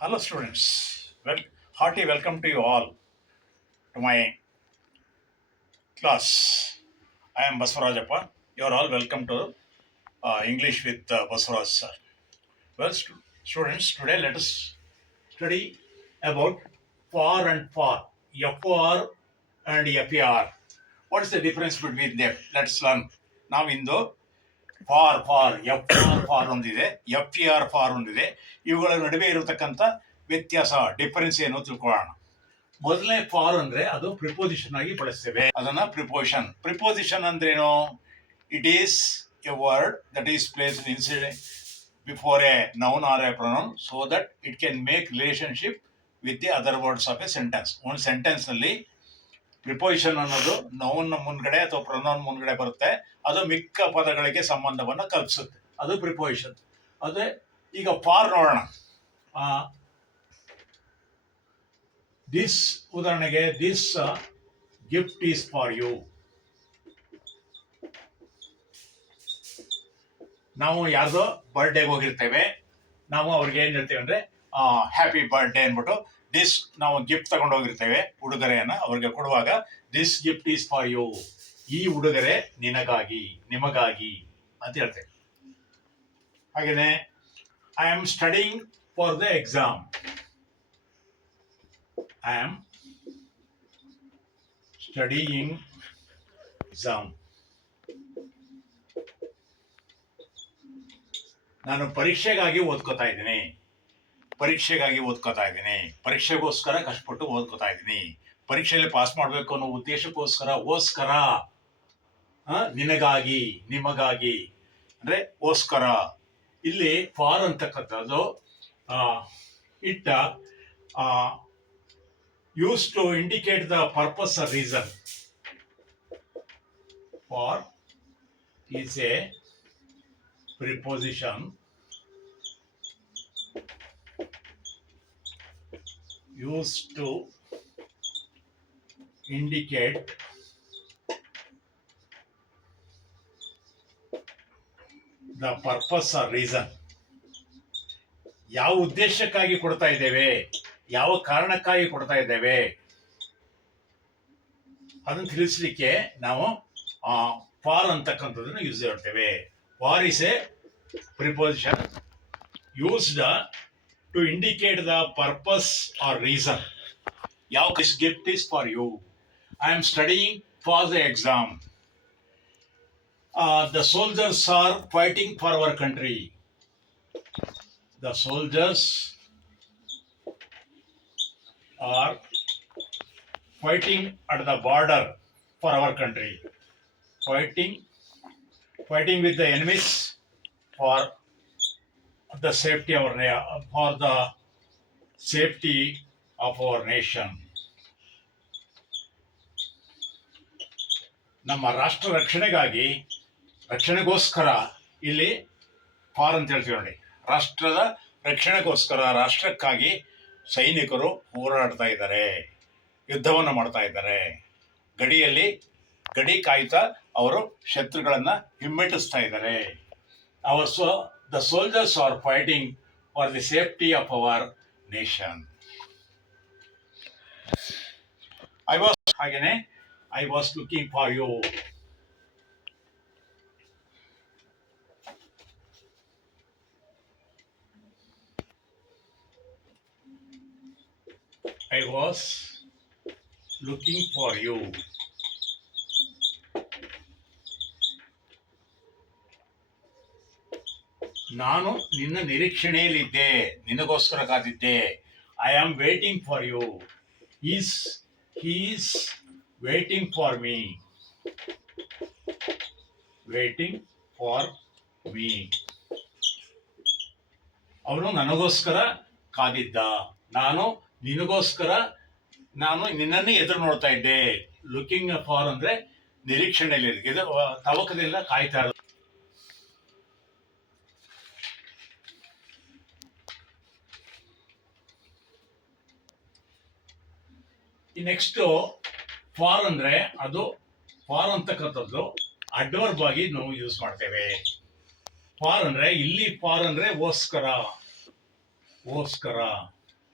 Hello, students. Hearty welcome to you all to my class. I am Basvarajappa. You are all welcome to English with Basvaraj sir. Students, today let us study about FAR and FAR, FOR and FAR. What is the difference between them? Let's learn. Now, in the for ಒಂದಿದೆ, FER ಒಂದಿದೆ. ಇವುಗಳ ನಡುವೆ ಇರತಕ್ಕಂಥ ವ್ಯತ್ಯಾಸ, difference ಏನು ತಿಳ್ಕೊಳ್ಳೋಣ. ಮೊದಲನೇ for ಅಂದ್ರೆ ಅದು ಪ್ರಿಪೋಸಿಷನ್ ಆಗಿ ಬಳಸ್ತೇವೆ. ಅದನ್ನ ಪ್ರಿಪೋಸಿಷನ್ ಅಂದ್ರೇನು? It is A word that is placed inside before A noun R A pronoun so that it can make relationship with the other words of A sentence. ಒಂದು ಸೆಂಟೆನ್ಸ್ ನಲ್ಲಿ preposition ಅನ್ನೋದು noun ಮುಂದ್ಗಡೆ ಅಥವಾ pronoun ಮುಂದ್ಗಡೆ ಬರುತ್ತೆ. ಅದು ಮಿಕ್ಕ ಪದಗಳಿಗೆ ಸಂಬಂಧವನ್ನು ಕಲ್ಪಿಸುತ್ತೆ. ಅದು ಪ್ರಿಪೋಸಿಷನ್. ಅದೇ ಈಗ ಫಾರ್ ನೋಡೋಣ. ದಿಸ್ ಉದಾಹರಣೆಗೆ, this gift is for you. ನಾವು ಯಾರ್ದೋ ಬರ್ಡೇಗೆ ಹೋಗಿರ್ತೇವೆ, ನಾವು ಅವ್ರಿಗೆ ಏನ್ ಹೇಳ್ತೇವೆ ಅಂದ್ರೆ ಹ್ಯಾಪಿ ಬರ್ಡೇ ಅನ್ಬಿಟ್ಟು ದಿಸ್ ನಾವು ಗಿಫ್ಟ್ ತಗೊಂಡು ಹೋಗಿರ್ತೇವೆ, ಉಡುಗೊರೆಯನ್ನ ಅವ್ರಿಗೆ ಕೊಡುವಾಗ this gift is for you. ಈ ಉಡುಗೊರೆ ನಿನಗಾಗಿ, ನಿಮಗಾಗಿ ಅಂತ ಹೇಳ್ತೇವೆ. ಹಾಗೇನೆ I am studying for the exam. I am studying exam. ನಾನು ಪರೀಕ್ಷೆಗಾಗಿ ಓದ್ಕೋತಾ ಇದ್ದೀನಿ. ಪರೀಕ್ಷೆಗೋಸ್ಕರ ಕಷ್ಟಪಟ್ಟು ಓದ್ಕೋತಾ ಇದ್ದೀನಿ. ಪರೀಕ್ಷೆಯಲ್ಲಿ ಪಾಸ್ ಮಾಡಬೇಕು ಅನ್ನೋ ಉದ್ದೇಶಕ್ಕೋಸ್ಕರ ನಿನಗಾಗಿ, ನಿಮಗಾಗಿ ಅಂದ್ರೆ ಓಸ್ಕರ. ಇಲ್ಲಿ ಫಾರ್ ಅಂತಕ್ಕಂಥದ್ದು it use to indicate the purpose or reason. For is a preposition used to indicate the purpose or reason. ಯಾವ ಉದ್ದೇಶಕ್ಕಾಗಿ ಕೊಡ್ತಾ ಇದ್ದೇವೆ, ಯಾವ ಕಾರಣಕ್ಕಾಗಿ ಕೊಡ್ತಾ ಇದ್ದೇವೆ ಅದನ್ನು ತಿಳಿಸಲಿಕ್ಕೆ ನಾವು ಫಾರ್ ಅಂತಕ್ಕಂಥದ್ದನ್ನು ಯೂಸ್ ಮಾಡ್ತೇವೆ. For is A preposition used to indicate the purpose or reason. ಯಾವ this gift is for you. I am studying for the exam. The soldiers are fighting for our country. The soldiers are fighting at the border for our country. Fighting with the enemies for the safety of our nation. ನಮ್ಮ ರಾಷ್ಟ್ರ ರಕ್ಷಣೆಗೋಸ್ಕರ ಇಲ್ಲಿ for ಅಂತ ಹೇಳ್ತೀವಿ ನೋಡಿ. ರಾಷ್ಟ್ರದ ರಕ್ಷಣೆಗೋಸ್ಕರ, ರಾಷ್ಟ್ರಕ್ಕಾಗಿ ಸೈನಿಕರು ಹೋರಾಡ್ತಾ ಇದ್ದಾರೆ, ಯುದ್ಧವನ್ನು ಮಾಡ್ತಾ ಇದ್ದಾರೆ. ಗಡಿ ಕಾಯ್ತಾ ಅವರು ಶತ್ರುಗಳನ್ನ ಹಿಮ್ಮೆಟ್ಟಿಸ್ತಾ ಇದ್ದಾರೆ. The soldiers are fighting for the safety of our nation. I was looking for you. I was looking for you. ನಾನು ನಿನ್ನ ನಿರೀಕ್ಷಣೆಯಲ್ಲಿದ್ದೆ, ನಿನಗೋಸ್ಕರ ಕಾದಿದ್ದೆ. I am waiting for you. He is waiting for me. ಅವನು ನನಗೋಸ್ಕರ ಕಾದಿದ್ದ. ನಾನು ನಿನ್ನನ್ನೇ ಎದುರು ನೋಡ್ತಾ ಇದ್ದೆ. ಲುಕಿಂಗ್ ಫಾರ್ ಅಂದ್ರೆ ನಿರೀಕ್ಷಣೆಯಲ್ಲಿ, ತವಕದಿಂದ ಕಾಯ್ತಾ ಇರೋದು. ನೆಕ್ಸ್ಟ್ ಫಾರ್ ಅಂದ್ರೆ ಅದು ಫಾರ್ ಅಂತಕ್ಕಂಥದ್ದು ಅಡ್ವರ್ಬ್ ಆಗಿ ನಾವು ಯೂಸ್ ಮಾಡ್ತೇವೆ. ಫಾರ್ ಅಂದ್ರೆ ಇಲ್ಲಿ ಫಾರ್ ಅಂದ್ರೆ ಓಸ್ಕರ.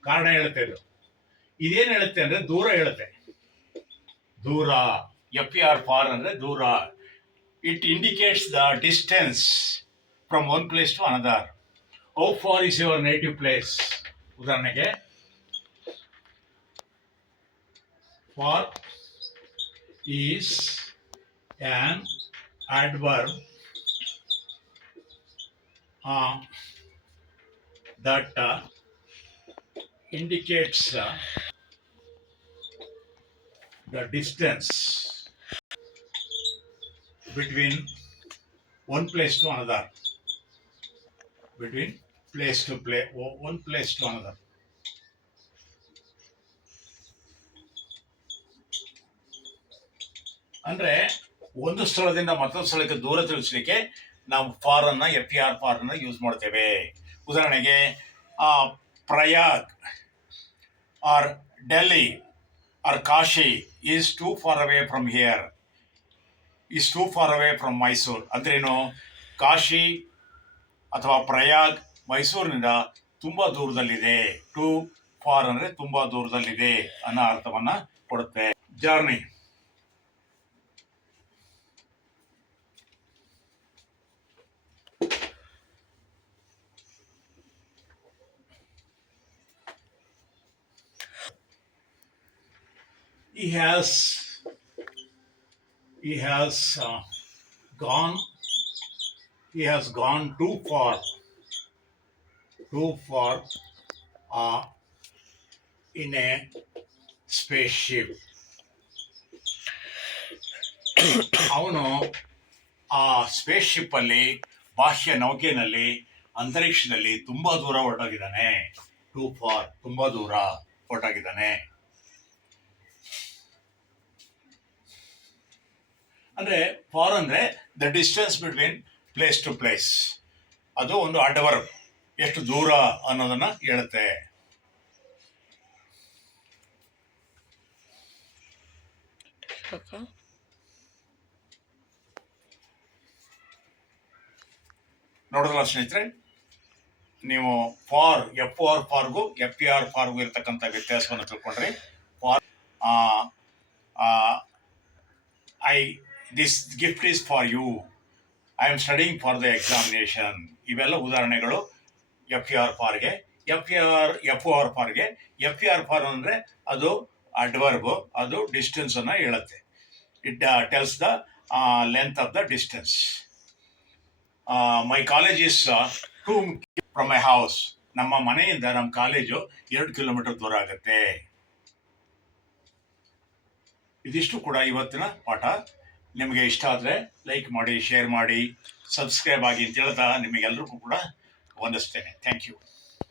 ಕಾರಣ ಹೇಳುತ್ತೆ ಇದು. ಇದೇನು ಹೇಳುತ್ತೆ ಅಂದ್ರೆ ದೂರ ಹೇಳುತ್ತೆ. ದೂರ. FAR ಫಾರ್ ಅಂದ್ರೆ ದೂರ. It indicates the distance from one place to another. How far is your native place? ಉದಾಹರಣೆಗೆ far is an adverb that indicates the distance between one place to another. Between one place to another. ಅಂದ್ರೆ ಒಂದು ಸ್ಥಳದಿಂದ ಮತ್ತೊಂದು ಸ್ಥಳಕ್ಕೆ ದೂರ ತಿಳಿಸ್ಲಿಕ್ಕೆ ನಾವು for ಅನ್ನ FAR for ಅನ್ನ ಯೂಸ್ ಮಾಡ್ತೇವೆ. ಉದಾಹರಣೆಗೆ Prayag or Delhi or Kashi is too far away from here, is too far away from Mysuru. ಅಂದ್ರೇನು? ಕಾಶಿ ಅಥವಾ ಪ್ರಯಾಗ್ ಮೈಸೂರಿನಿಂದ ತುಂಬಾ ದೂರದಲ್ಲಿದೆ. ಟೂ ಫಾರ್ ಅಂದ್ರೆ ತುಂಬಾ ದೂರದಲ್ಲಿದೆ ಅನ್ನೋ ಅರ್ಥವನ್ನ ಕೊಡುತ್ತೆ. Journey. He has gone too far in a spaceship. ಅವನು ಆ ಸ್ಪೇಸ್ ಶಿಪ್ ಅಲ್ಲಿ, ಬಾಹ್ಯ ನೌಕೆನಲ್ಲಿ, ಅಂತರಿಕ್ಷದಲ್ಲಿ ತುಂಬಾ ದೂರ ಹೊರಟೋಗಿದ್ದಾನೆ. ಟೂ ಫಾರ್, ತುಂಬಾ ದೂರ ಹೊರಟೋಗಿದ್ದಾನೆ. ಅಂದ್ರೆ ಫಾರ್ ಅಂದ್ರೆ the distance between place to place. ಅದು ಒಂದು ಅಡ್ವರ್ಬ್, ಎಷ್ಟು ದೂರ ಅನ್ನೋದನ್ನ ಹೇಳುತ್ತೆ. ನೋಡಿದ್ರಲ್ಲ ಸ್ನೇಹಿತರೆ, ನೀವು ಫಾರ್ FOR ಫಾರ್ಗೂ FAR ಫಾರ್ಗೂ ಇರ್ತಕ್ಕಂಥ ವ್ಯತ್ಯಾಸವನ್ನು ತಿಳ್ಕೊಂಡ್ರಿ. For this gift is for you, I am studying for the examination. ಇವೆಲ್ಲ ಉದಾಹರಣೆಗಳು FAR ಫಾರ್ಗೆ. FOR ಫಾರ್ಗೆ. FAR ಫಾರ್ ಅಂದ್ರೆ ಅದು ಅಡ್ವರ್ಬ್, ಅದು ಡಿಸ್ಟೆನ್ಸ್ ಅನ್ನ ಹೇಳುತ್ತೆ. It tells the length of the distance. My college is 2 from my house. ನಮ್ಮ ಮನೆಯಿಂದ ನಮ್ಮ ಕಾಲೇಜು 2 ಕಿಲೋಮೀಟರ್ ದೂರ ಆಗುತ್ತೆ. ಇದಿಷ್ಟು ಕೂಡ ಇವತ್ತಿನ ಪಾಠ. ನಿಮಗೆ ಇಷ್ಟ ಆದರೆ ಲೈಕ್ ಮಾಡಿ, ಶೇರ್ ಮಾಡಿ, ಸಬ್ಸ್ಕ್ರೈಬ್ ಆಗಿ ಅಂತ ಹೇಳ್ತಾ ನಿಮಗೆಲ್ಲರಿಗೂ ಕೂಡ ವಂದಿಸ್ತೇನೆ. Thank you.